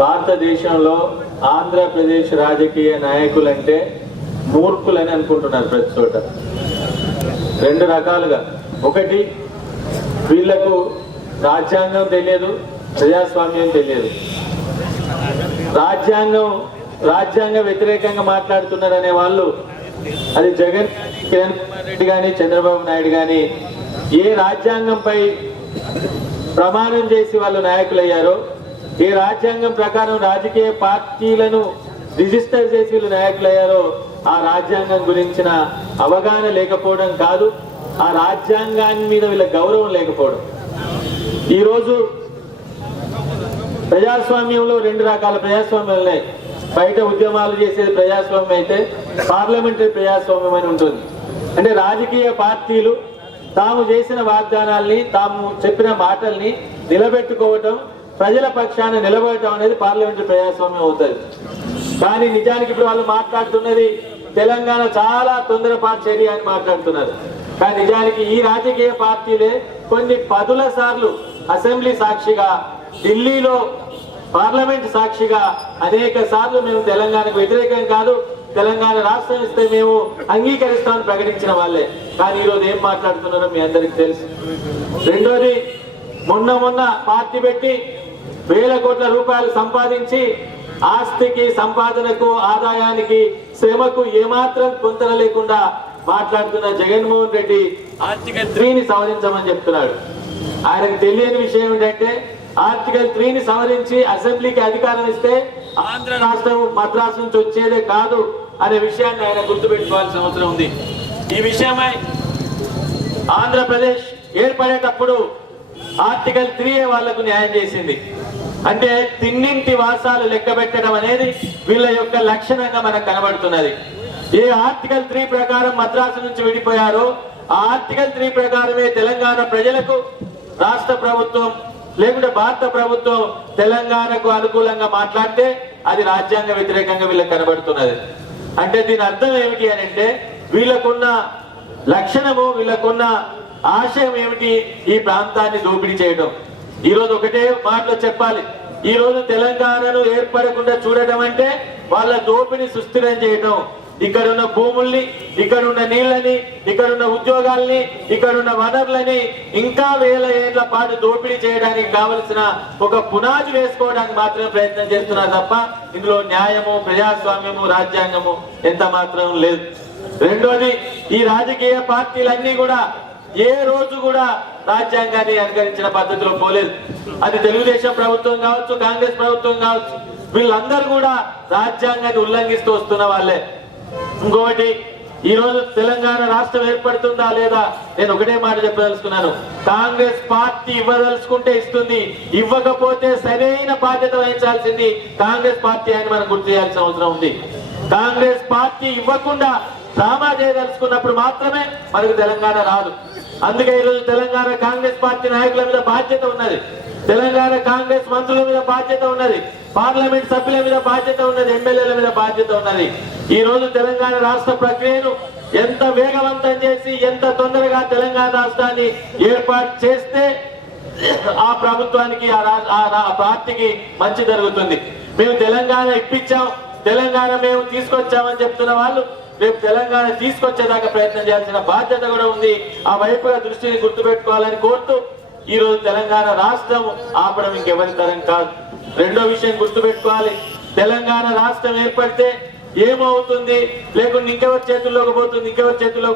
భారతదేశంలో ఆంధ్రప్రదేశ్ రాజకీయ నాయకులంటే మూర్ఖులని అనుకుంటున్నారు ప్రతి చోట. రెండు రకాలుగా, ఒకటి వీళ్లకు రాజ్యాంగం తెలియదు, ప్రజాస్వామ్యం తెలియదు. రాజ్యాంగ వ్యతిరేకంగా మాట్లాడుతున్నారనే వాళ్ళు, అది జగన్ కిరణ్ కుమార్ రెడ్డి కానీ చంద్రబాబు నాయుడు కానీ ఏ రాజ్యాంగంపై ప్రమాణం చేసి వాళ్ళు నాయకులయ్యారో, ఏ రాజ్యాంగం ప్రకారం రాజకీయ పార్టీలను రిజిస్టర్ చేసి వీళ్ళు నాయకులయ్యారో ఆ రాజ్యాంగం గురించిన అవగాహన లేకపోవడం కాదు, ఆ రాజ్యాంగాన్ని మీద వీళ్ళ గౌరవం లేకపోవడం. ఈరోజు ప్రజాస్వామ్యంలో రెండు రకాల ప్రజాస్వామ్యాలు ఉన్నాయి. బయట ఉద్యమాలు చేసేది ప్రజాస్వామ్యం అయితే, పార్లమెంటరీ ప్రజాస్వామ్యం అని ఉంటుంది. అంటే రాజకీయ పార్టీలు తాము చేసిన వాగ్దానాల్ని, తాము చెప్పిన మాటల్ని నిలబెట్టుకోవటం, ప్రజల పక్షాన నిలబడటం అనేది పార్లమెంటరీ ప్రజాస్వామ్యం అవుతుంది. కానీ నిజానికి ఇప్పుడు వాళ్ళు మాట్లాడుతున్నది తెలంగాణ చాలా తొందరపాటు చర్య అని మాట్లాడుతున్నారు. కానీ నిజానికి ఈ రాజకీయ పార్టీలే కొన్ని పదుల సార్లు అసెంబ్లీ సాక్షిగా, ఢిల్లీలో పార్లమెంట్ సాక్షిగా అనేక సార్లు మేము తెలంగాణకు వ్యతిరేకం కాదు, తెలంగాణ రాష్ట్రం ఇస్తే మేము అంగీకరిస్తామని ప్రకటించిన వాళ్ళే. కానీ ఈరోజు ఏం మాట్లాడుతున్నారో మీ అందరికి తెలుసు. రెండోది, మొన్న పార్టీ పెట్టి వేల కోట్ల రూపాయలు సంపాదించి ఆస్తికి, సంపాదనకు, ఆదాయానికి, శ్రమకు ఏమాత్రం పొంతన లేకుండా మాట్లాడుతున్న జగన్మోహన్ రెడ్డి ఆర్టికల్ 3ని సవరించమని చెప్తున్నాడు. ఆయనకు తెలియని విషయం ఏంటంటే, ఆర్టికల్ 3ని సవరించి అసెంబ్లీకి అధికారం ఇస్తే ఆంధ్ర రాష్ట్రం మద్రాసు నుంచి వచ్చేదే కాదు అనే విషయాన్ని ఆయన గుర్తుపెట్టుకోవాల్సిన అవసరం ఉంది. ఈ విషయమై ఆంధ్రప్రదేశ్ ఏర్పడేటప్పుడు ఆర్టికల్ 3 వాళ్లకు న్యాయం చేసింది. అంటే తిన్నింటి వాసాలు లెక్క పెట్టడం అనేది వీళ్ళ యొక్క లక్షణంగా మనకు కనబడుతున్నది. ఏ ఆర్టికల్ 3 ప్రకారం మద్రాసు నుంచి విడిపోయారో ఆ ఆర్టికల్ 3 ప్రకారమే తెలంగాణ ప్రజలకు రాష్ట్ర ప్రభుత్వం లేకుంటే భారత ప్రభుత్వం తెలంగాణకు అనుకూలంగా మాట్లాడితే అది రాజ్యాంగ వ్యతిరేకంగా వీళ్ళకి కనబడుతున్నది. అంటే దీని అర్థం ఏమిటి అని అంటే, వీళ్ళకున్న లక్షణము, వీళ్ళకున్న ఆశయం ఏమిటి? ఈ ప్రాంతాన్ని దోపిడీ చేయడం. ఈరోజు ఒకటే మాటలో చెప్పాలి, ఈ రోజు తెలంగాణను ఏర్పడకుండా చూడటం అంటే వాళ్ళ దోపిడీ సుస్థిరం చేయడం. ఇక్కడున్న భూముల్ని, ఇక్కడున్న నీళ్ళని, ఇక్కడున్న ఉద్యోగాల్ని, ఇక్కడున్న వనరులని ఇంకా వేల ఏళ్ల పాటు దోపిడీ చేయడానికి కావలసిన ఒక పునాది వేసుకోవడానికి మాత్రమే ప్రయత్నం చేస్తున్నారు తప్ప ఇందులో న్యాయము, ప్రజాస్వామ్యము, రాజ్యాంగము ఎంత మాత్రం లేదు. రెండోది, ఈ రాజకీయ పార్టీలన్నీ కూడా ఏ రోజు కూడా రాజ్యాంగాన్ని అనుకరించిన పద్ధతిలో పోలేదు. అది తెలుగుదేశం ప్రభుత్వం కావచ్చు, కాంగ్రెస్ ప్రభుత్వం కావచ్చు, వీళ్ళందరూ కూడా రాజ్యాంగాన్ని ఉల్లంఘిస్తూ వస్తున్న వాళ్ళే. ఇంకొకటి, ఈ రోజు తెలంగాణ రాష్ట్రం ఏర్పడుతుందా లేదా, నేను ఒకటే మాట చెప్పదలుచుకున్నాను. కాంగ్రెస్ పార్టీ ఇవ్వదలుచుకుంటే ఇస్తుంది, ఇవ్వకపోతే సరైన బాధ్యత వహించాల్సింది కాంగ్రెస్ పార్టీ అని మనం గుర్తు చేయాల్సిన అవసరం ఉంది. కాంగ్రెస్ పార్టీ ఇవ్వకుండా డ్రామా చేయదలుచుకున్నప్పుడు మాత్రమే మనకు తెలంగాణ రాదు. అందుకే ఈరోజు తెలంగాణ కాంగ్రెస్ పార్టీ నాయకుల మీద బాధ్యత ఉన్నది, తెలంగాణ కాంగ్రెస్ మంత్రుల మీద బాధ్యత ఉన్నది, పార్లమెంట్ సభ్యుల మీద బాధ్యత ఉన్నది, ఎమ్మెల్యేల మీద బాధ్యత ఉన్నది. ఈ రోజు తెలంగాణ రాష్ట్ర ప్రక్రియను ఎంత వేగవంతం చేసి ఎంత తొందరగా తెలంగాణ రాష్ట్రాన్ని ఏర్పాటు చేస్తే ఆ ప్రభుత్వానికి, ఆ పార్టీకి మంచి జరుగుతుంది. మేము తెలంగాణ ఇప్పించాం, తెలంగాణ మేము తీసుకొచ్చామని చెప్తున్న వాళ్ళు రేపు తెలంగాణ తీసుకొచ్చేదాకా ప్రయత్నం చేయాల్సిన బాధ్యత కూడా ఉంది. ఆ వైపుగా దృష్టిని గుర్తుపెట్టుకోవాలని కోరుతూ, ఈ రోజు తెలంగాణ రాష్ట్రం ఆపడం ఇంకెవరి తరం కాదు. రెండో విషయం గుర్తుపెట్టుకోవాలి, తెలంగాణ రాష్ట్రం ఏర్పడితే ఏమవుతుంది, లేకుంటే ఇంకెవరి చేతుల్లోకి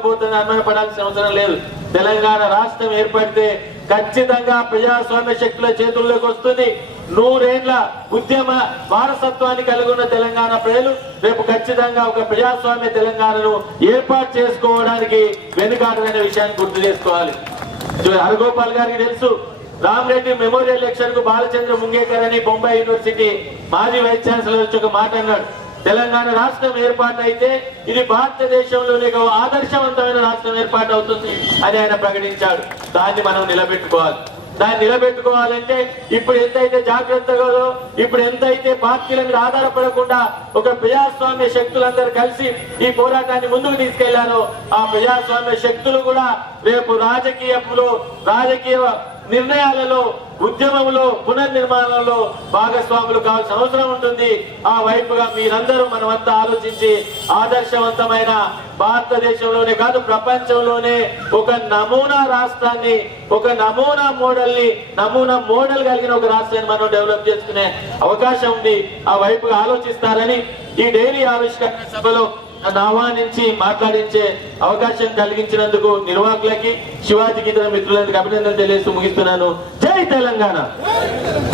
పోతుంది అనుమానపడాల్సిన అవసరం లేదు. తెలంగాణ రాష్ట్రం ఏర్పడితే ఖచ్చితంగా ప్రజాస్వామ్య శక్తుల చేతుల్లోకి వస్తుంది. 100 ఏళ్ల ఉద్యమ వారసత్వాన్ని కలిగి ఉన్న తెలంగాణ ప్రజలు రేపు ఖచ్చితంగా ఒక ప్రజాస్వామ్య తెలంగాణను ఏర్పాటు చేసుకోవడానికి వెనుకాడమైన విషయాన్ని గుర్తు చేసుకోవాలి. హరగోపాల్ గారికి తెలుసు, రామరెడ్డి మెమోరియల్ లెక్చర్ కు బాలచంద్ర ముంగేకర్ అని బొంబాయి యూనివర్సిటీ మాజీ వైస్ ఛాన్సలర్ వచ్చి ఒక మాట అన్నాడు, తెలంగాణ రాష్ట్రం ఏర్పాటు అయితే ఇది భారతదేశంలోనే ఒక ఆదర్శవంతమైన రాష్ట్రం ఏర్పాటు అవుతుంది అని ఆయన ప్రకటించాడు. దాన్ని మనం నిలబెట్టుకోవాలి. దాన్ని నిలబెట్టుకోవాలంటే ఇప్పుడు ఎంతైతే జాగ్రత్తగా, ఇప్పుడు ఎంతైతే పార్టీల మీద ఆధారపడకుండా ఒక ప్రజాస్వామ్య శక్తులందరూ కలిసి ఈ పోరాటాన్ని ముందుకు తీసుకెళ్లారో, ఆ ప్రజాస్వామ్య శక్తులు కూడా రేపు రాజకీయ నిర్ణయాలలో, ఉద్యమంలో, పునర్నిర్మాణంలో భాగస్వాములు కావాల్సిన అవసరం ఉంటుంది. ఆ వైపుగా మీరందరూ మనమంతా ఆలోచించి ఆదర్శవంతమైన భారతదేశంలోనే కాదు ప్రపంచంలోనే ఒక నమూనా రాష్ట్రాన్ని, ఒక నమూనా మోడల్ కలిగిన ఒక రాష్ట్రాన్ని మనం డెవలప్ చేసుకునే అవకాశం ఉంది. ఆ వైపుగా ఆలోచిస్తారని ఈ డైలీ ఆవిష్కరణ సభలో ఆహ్వానించి మాట్లాడించే అవకాశం కలిగించినందుకు నిర్వాహకులకి, శివాజీకి, ఇతర మిత్రులందరికీ అభినందనలు తెలియజేస్తూ ముగిస్తున్నాను. జై తెలంగాణ.